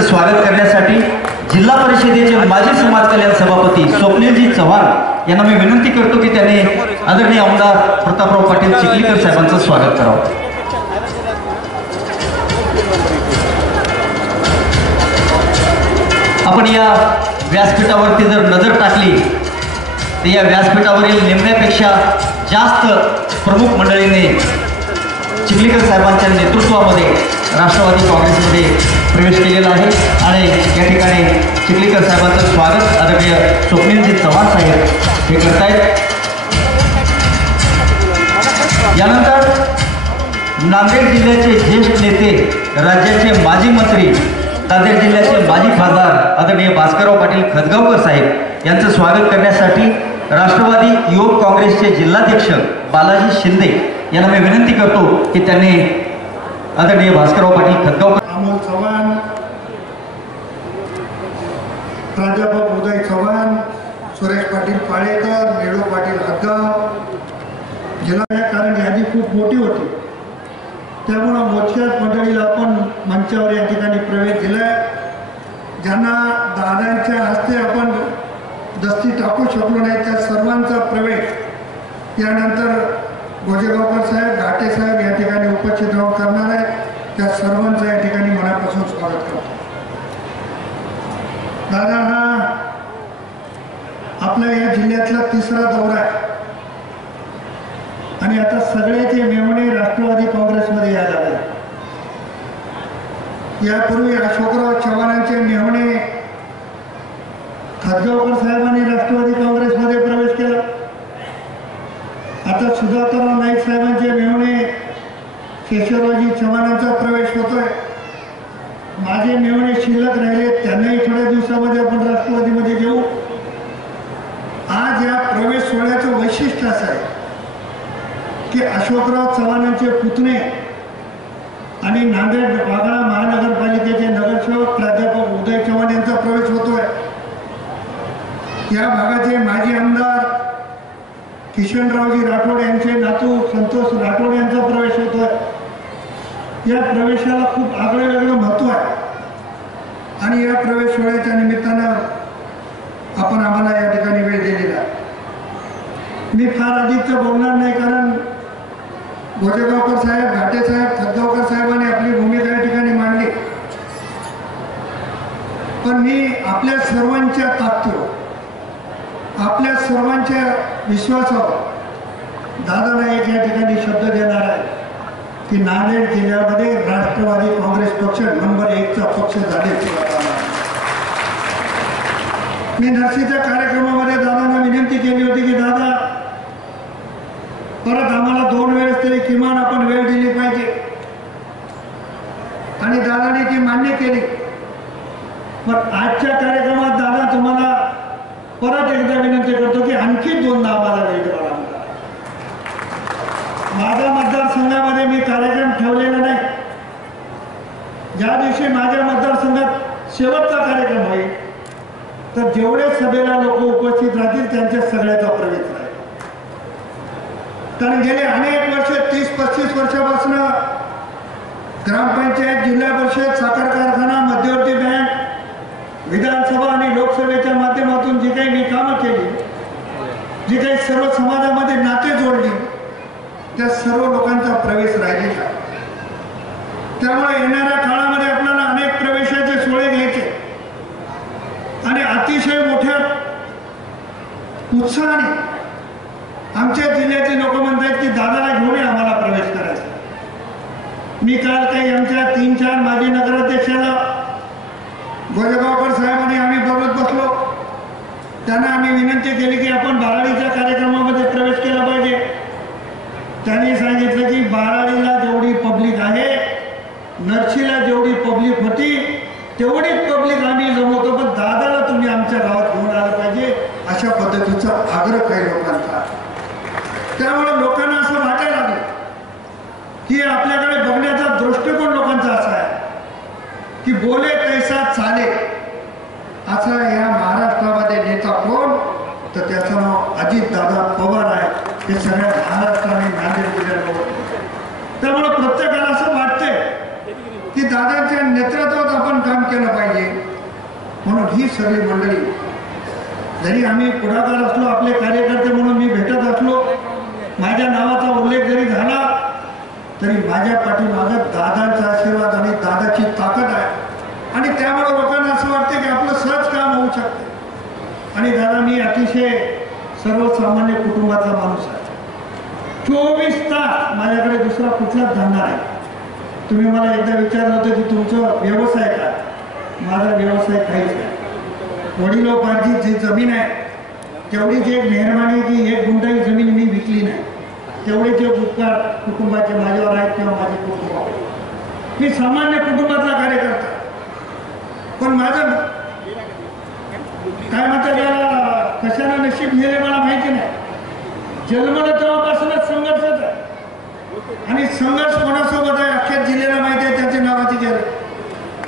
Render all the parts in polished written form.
यांचं स्वागत करण्यासाठी जिल्हा परिषदेचे माजी समाज कल्याण सभापती स्वप्नीलजी चव्हाण यांना मी विनंती करतो की त्यांनी आदरणीय आमदार प्रतापराव पाटील चिखलीकर साहेबांचं स्वागत करावं। आपण या व्यासपीठावरती जर नजर टाकली तर या व्यासपीठावरील नेमण्यापेक्षा जास्त प्रमुख मंडळीने चिखलीकर साहेबांच्या नेतृत्वामध्ये राष्ट्रवादी काँग्रेसमध्ये प्रवेश केलेला आहे आणि या ठिकाणी चिखलीकर साहेबांचं स्वागत आदरणीय स्वप्नीलजी चव्हाण साहेब हे करतायत। यानंतर नांदेड जिल्ह्याचे ज्येष्ठ नेते, राज्याचे माजी मंत्री, नांदेड जिल्ह्याचे माजी खासदार आदरणीय भास्करराव पाटील खतगावकर साहेब यांचं स्वागत करण्यासाठी राष्ट्रवादी युवक काँग्रेसचे जिल्हाध्यक्ष बालाजी शिंदे यांना मी विनंती करतो की त्यांनी आदरणीय भास्करराव पाटील खतगावकर, अमोल चव्हाण, प्राध्यापक उदय चव्हाण, सुरेश पाटील पाळेकर, निळू पाटील हदगाव जिल्हा, कारण यादी खूप मोठी होती त्यामुळं मोजक्याच मंडळीला आपण मंचावर या ठिकाणी प्रवेश दिलाय। ज्यांना दादांच्या हस्ते आपण दस्ती टाकू शकलो नाही त्या सर्वांचा प्रवेश यानंतर गोजेगावकर साहेब, घाटे साहेब या ठिकाणी उपस्थित राहून करणार आहेत। त्या सर्वांचं या ठिकाणी मनापासून स्वागत करतो। दादा हा आपल्या या जिल्ह्यातला तिसरा दौरा आहे आणि आता सगळ्याचे मेहणे राष्ट्रवादी काँग्रेसमध्ये यायला लागले। यापूर्वी अशोकराव चव्हाणांचे मेहणे खतगावकर साहेबांनी राष्ट्रवादी काँग्रेसमध्ये प्रवेश केला। आता सुधाकरराव नाईक साहेबांचे मेहणे केशवरावजी चव्हाणांचा प्रवेश होतोय। माझे मेहणे शिल्लक राहिले त्यांनाही थोड्या दिवसामध्ये आपण राष्ट्रवादीमध्ये घेऊ। आज या प्रवेश सोहळ्याचं वैशिष्ट्य असं आहे की अशोकराव चव्हाणांचे पुतणे आणि नांदेड वाघाळा महानगरपालिकेचे नगरसेवक प्राध्यापक उदय चव्हाण यांचा प्रवेश होतोय। या भागाचे माजी आमदार किशनरावजी राठोड यांचे नातू संतोष राठोड यांचा प्रवेश होतोय। या प्रवेशाला खूप आगळं वेगळं महत्त्व आहे आणि या प्रवेश सोहळ्याच्या निमित्तानं आपण आम्हाला या ठिकाणी वेळ दिलेला आहे। मी फार अधिकचं बोलणार नाही कारण गोजेगावकर साहेब, घाटे साहेब, खतगावकर साहेबांनी आपली भूमिका या ठिकाणी मांडली, पण मी आपल्या सर्वांच्या ताकदीवर, आपल्या सर्वांच्या विश्वासावर दादाला एक या ठिकाणी शब्द देणार आहे की नांदेड जिल्ह्यामध्ये राष्ट्रवादी काँग्रेस पक्ष नंबर 1चा पक्ष झाले। मी नरसीच्या कार्यक्रमामध्ये दादांना विनंती केली होती की दादा परत आम्हाला 2 वेळेस तरी किमान आपण वेळ दिली पाहिजे आणि दादाने ती मान्य केली। पण आजच्या कार्यक्रमात दादा तुम्हाला परत एकदा विनंती करतो की आणखी 2दा आम्हाला वेळ द्यावा लागला। माझ्या मतदारसंघामध्ये मी कार्यक्रम ठेवलेला नाही। ज्या दिवशी माझ्या मतदारसंघात शेवटचा कार्यक्रम होईल तर जेवढे सभेला लोक उपस्थित राहतील त्यांच्या सगळ्याचा प्रवेश राहील। कारण गेले अनेक वर्ष 30-35 वर्षापासून ग्रामपंचायत, जिल्हा परिषद, साखर कारखाना, मध्यवर्ती बँक, विधानसभा आणि लोकसभेच्या माध्यमातून जी काही मी कामं केली, जी काही सर्व समाजामध्ये नाते जोडली, त्या सर्व लोकांचा प्रवेश राहिलेला। त्यामुळे येणाऱ्या काळामध्ये आपल्याला अनेक प्रवेशाचे सोहळे घ्यायचे आणि अतिशय मोठ्या उत्साहाने आमच्या जिल्ह्याचे लोक म्हणतात की दादाला घेऊन आम्हाला प्रवेश करायचा। मी काल काही आमच्या 3-4 माजी नगराध्यक्षाला गोजेगावकर साहेबांनी आम्ही बरोबर बसलो, त्यांना आम्ही विनंती केली की आपण बाराडीच्या कार्यक्रमामध्ये प्रवेश केला पाहिजे। त्यांनी सांगितलं की बाराडीला जेवढी पब्लिक आहे, नरसीला जेवढी पब्लिक होती तेवढीच पब्लिक आम्ही जमवतो, पण दादाला तुम्ही आमच्या गावात घेऊन आलं पाहिजे अशा पद्धतीचा आग्रह काही लोकांचा। त्यामुळे लोकांना असं वाटायला लागलं की आपल्याकडे बघण्याचा दृष्टिकोन लोकांचा असा आहे की बोले कैसा चाले, असा या महाराष्ट्रामध्ये नेता कोण तर त्याचं नाव अजितदादा पवार आहे। हे सगळ्या महाराष्ट्राने नांदेड जिल्ह्यात त्यामुळे प्रत्येकाला असं वाटतंय की दादांच्या नेतृत्वात आपण आपण काम केलं पाहिजे. म्हणून ही सगळी मंडळी, जरी आम्ही पुढाकार असलो, आपले कार्यकर्ते म्हणून मी भेटत असलो, माझ्या नावाचा उल्लेख जरी झाला तरी माझ्या पाठीमागं दादांचा आशीर्वाद आणि दादाची ताकद आहे. आणि त्यामुळे लोकांना असं वाटतं की आपलं सहज काम होऊ शकतं. आणि दादा, मी अतिशय सर्वसामान्य कुटुंबाचा माणूस आहे. 24 तास माझ्याकडे दुसरा कुठलाच धंदा नाही. तुम्ही मला एकदा विचारलं होतं की तुमचा व्यवसाय काय? माझा व्यवसाय काहीच नाही. वडिलोपार्जित जी जमीन आहे तेवढीच एक मेहरबानी की 1 गुंठाही जमीन मी विकली नाही. तेवढे जे उपकार कुटुंबाचे माझ्यावर आहेत किंवा माझे कुटुंब. मी सामान्य कुटुंबातला कार्यकर्ता. पण माझं काय म्हणतात याला, कशाला नशीब लिहिले मला माहिती नाही. जन्मलं तेव्हापासूनच संघर्षच आहे. आणि संघर्ष कोणासोबत आहे अख्ख्या जिल्ह्याला माहिती आहे, त्याच्या नावाची गॅरंटी.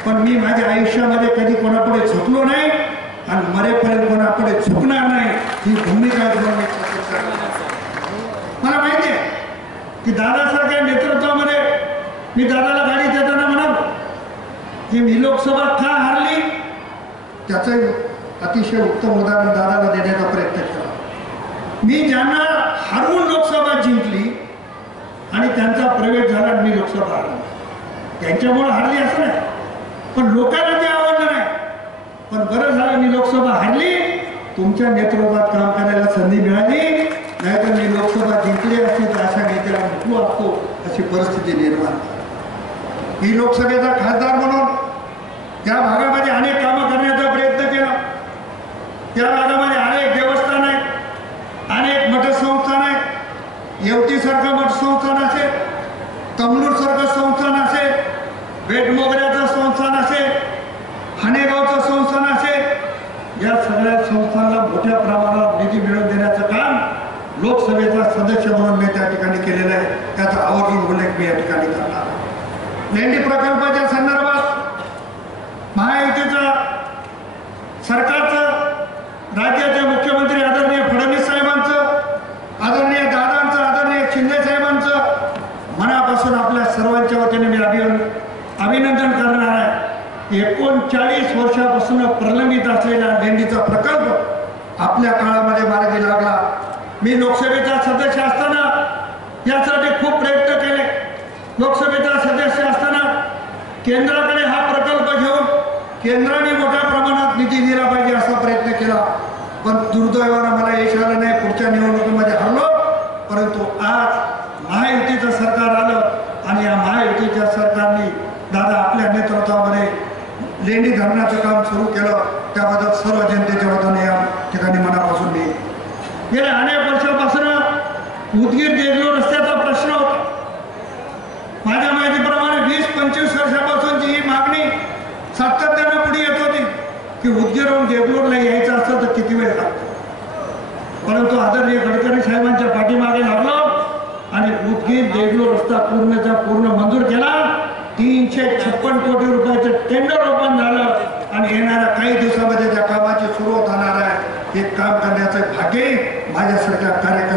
पण मी माझ्या आयुष्यामध्ये कधी कोणापुढे झुकलो नाही आणि मरेपर्यंत कोणापुढे झुकणार नाही, ही भूमिका मला माहिती आहे की दादासारख्या नेतृत्वामध्ये मी दादाला गाडी देताना म्हणालो की मी लोकसभा का हारली त्याचं अतिशय उत्तम उदाहरण दादाला देण्याचा प्रयत्न केला. मी ज्यांना हरवून लोकसभा जिंकली आणि त्यांचा प्रवेश झाला आणि मी लोकसभा हारली, त्यांच्यामुळे हारली असं नाही, पण लोकांना ते आवडलं नाही. पण बरं झालं मी लोकसभा हारली, तुमच्या नेतृत्वात काम करायला संधी मिळाली, नाहीतर मी लोकसभा जिंकली असती तर अशा नेत्याला नको असतो, अशी परिस्थिती निर्माण. मी लोकसभेचा खासदार म्हणून त्या भागामध्ये अनेक कामं करण्याचा प्रयत्न केला. त्या भागामध्ये अनेक देवस्थान आहेत, अनेक मठसंस्थान आहेत. येवतीसारखं मठसंस्थान असेल, कमनूरसारखं संस्थान असेल, बेटमोगऱ्याचं संस्थान असेल, हानेगावचं संस्थान असेल, या सगळ्या संस्थांना मोठ्या प्रमाणात निधी मिळवून देण्याचं काम लोकसभेचा सदस्य म्हणून मी त्या ठिकाणी केलेलं आहे. त्याचा आवर्जून उल्लेख मी या ठिकाणी करणार. लेंडी प्रकल्पाच्या संदर्भात महायुतीचं सरकारचं, राज्याचे मुख्यमंत्री आदरणीय फडणवीस साहेबांचं, आदरणीय दादांचं, आदरणीय शिंदे साहेबांचं मनापासून आपल्या सर्वांच्या वतीने मी अभिनंदन करणार आहे. 39 वर्षापासून प्रलंबित असलेला लेंडीचा प्रकल्प आपल्या काळामध्ये मार्गी लागला. मी लोकसभेचा सदस्य असताना यासाठी खूप प्रयत्न केले. लोकसभेचा सदस्य असताना केंद्राकडे हा प्रकल्प घेऊन केंद्राने मोठ्या प्रमाणात निधी दिला पाहिजे असा प्रयत्न केला. पण दुर्दैवानं मला यश आलं नाही, पुढच्या निवडणुकीमध्ये हरलो. परंतु आज महायुतीचं सरकार आलं आणि या महायुतीच्या सरकारने दादा आपल्या नेतृत्वामध्ये लेंडी धरणाचं काम सुरू केलं. त्याबद्दल सर्व जनतेच्या वतीने या ठिकाणी मनापासून मी गेल्या अनेक वर्षापासून उदगीर देगलूर रस्त्याचा प्रश्न होता. माझ्या माहितीप्रमाणे 20-25 वर्षापासूनची ही मागणी सातत्यानं पुढे येत होती की उदगीरहून देगलूरला यायचं असतं तर किती वेळ लागतो. परंतु आदरणीय गडकरी साहेबांच्या पाठीमागे लागलो आणि उदगीर देगलूर रस्ता पूर्णचा पूर्ण मंजूर केला. 356 कोटी रुपयाचं टेंडर ओपन झालं आणि येणाऱ्या काही दिवसामध्ये त्या कामाची सुरुवात होणार आहे. हे काम करण्याचं भाग्य माझ्यासारख्या कार्यकर्त्यांना